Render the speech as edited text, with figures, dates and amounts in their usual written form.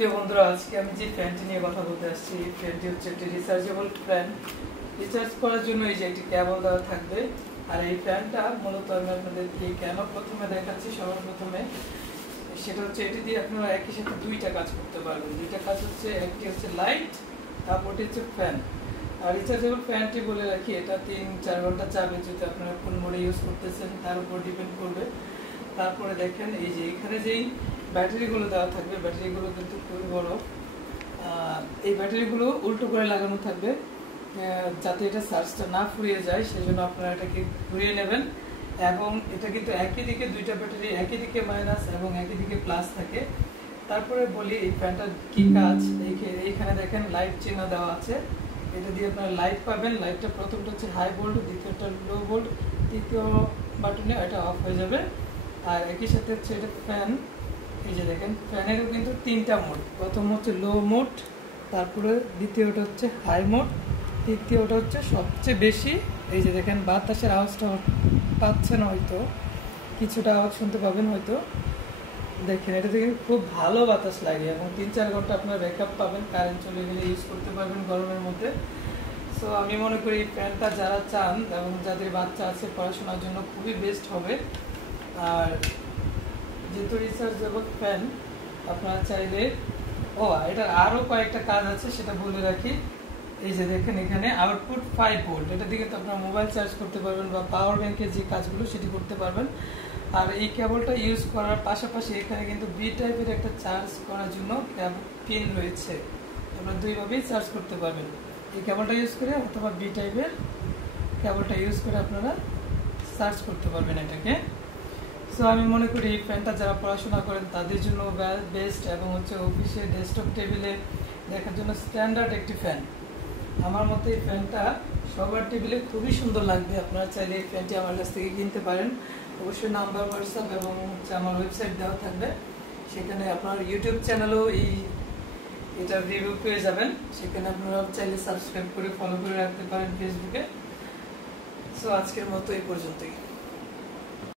প্রিয় বন্ধুরা, আজকে আমি যে ফ্যানটি নিয়ে কথা বলতে আসছি, এই ফ্যানটি হচ্ছে একটি রিচার্জেবল ফ্যান। রিচার্জ করার জন্য এই যে একটি কেবল দেওয়া থাকবে। আর এই ফ্যানটা মূলত আমি আপনাদেরকে কেন প্রথমে দেখাচ্ছি, সবার প্রথমে সেটা হচ্ছে এটি দিয়ে আপনারা একই সাথে দুইটা কাজ করতে পারবেন। দুইটা কাজ হচ্ছে, একটি হচ্ছে লাইট, তারপরটি হচ্ছে ফ্যান। আর রিচার্জেবল ফ্যানটি বলে রাখি, এটা 3-4 ঘন্টা চাবে, যদি আপনারা কোন মোডে ইউজ করতেছেন তার উপর ডিপেন্ড করবে। তারপরে দেখেন এই যে এখানে যেই ব্যাটারিগুলো দেওয়া থাকবে, ব্যাটারিগুলো কিন্তু খুবই বড়। এই ব্যাটারিগুলো উল্টো করে লাগানো থাকবে যাতে এটা চার্জটা না ফুরিয়ে যায়, সেই জন্য আপনারা এটাকে ঘুরিয়ে নেবেন। এবং এটা কিন্তু একই দিকে দুইটা ব্যাটারি, একই দিকে মাইনাস এবং একই দিকে প্লাস থাকে। তারপরে বলি এই ফ্যানটার কি কাজ। এইখানে দেখেন লাইট চিহ্ন দেওয়া আছে, এটা দিয়ে আপনারা লাইট পাবেন। লাইটটা প্রথমটা হচ্ছে হাই ভোল্ট, দ্বিতীয়টা লো ভোল্ট, তৃতীয় বাটনে এটা অফ হয়ে যাবে। আর একই সাথে হচ্ছে এটা ফ্যান। এই যে দেখেন ফ্যানেরও কিন্তু 3টা মোড, প্রথম হচ্ছে লো মোড, তারপরে দ্বিতীয়টা হচ্ছে হাই মোড, তৃতীয়টা হচ্ছে সবচেয়ে বেশি। এই যে দেখেন বাতাসের আওয়াজটা পাচ্ছেন, হয়তো কিছুটা আওয়াজ শুনতে পাবেন হয়তো। দেখেন এটা থেকে খুব ভালো বাতাস লাগে এবং 3-4 ঘন্টা আপনার ব্যাকআপ পাবেন, কারেন্ট চলে গেলে ইউজ করতে পারবেন গরমের মধ্যে। সো আমি মনে করি ফ্যানটা যারা চান এবং যাদের বাচ্চা আছে পড়াশোনার জন্য খুবই বেস্ট হবে। আর যেহেতু রিচার্জেবল ফ্যান, আপনারা চাইলে এটার আরও কয়েকটা কাজ আছে, সেটা বলে রাখি। এই যে দেখেন এখানে আউটপুট 5 ভোল্ট, এটা দিয়ে তো আপনারা মোবাইল চার্জ করতে পারবেন বা পাওয়ার ব্যাংকের যে কাজগুলো সেটি করতে পারবেন। আর এই কেবলটা ইউজ করার পাশাপাশি এখানে কিন্তু বি টাইপের একটা চার্জ করার জন্য পিন রয়েছে, আপনারা দুইভাবেই চার্জ করতে পারবেন। এই কেবলটা ইউজ করে অথবা বি টাইপের কেবলটা ইউজ করে আপনারা চার্জ করতে পারবেন এটাকে। সো আমি মনে করি এই ফ্যানটা যারা পড়াশোনা করেন তাদের জন্য বেস্ট, এবং হচ্ছে অফিসে ডেস্কটপ টেবিলে দেখার জন্য স্ট্যান্ডার্ড একটি ফ্যান। আমার মতে এই ফ্যানটা সবার টেবিলে খুবই সুন্দর লাগবে। আপনারা চাইলে এই ফ্যানটি আমার কাছ থেকে কিনতে পারেন। অবশ্যই নাম্বার, হোয়াটসঅ্যাপ এবং হচ্ছে আমার ওয়েবসাইট দেওয়া থাকবে, সেখানে আপনার ইউটিউব চ্যানেলেও এটার রিভিউ পেয়ে যাবেন। সেখানে আপনারা চাইলে সাবস্ক্রাইব করে ফলো করে রাখতে পারেন ফেসবুকে। সো আজকের মতো এই পর্যন্তই।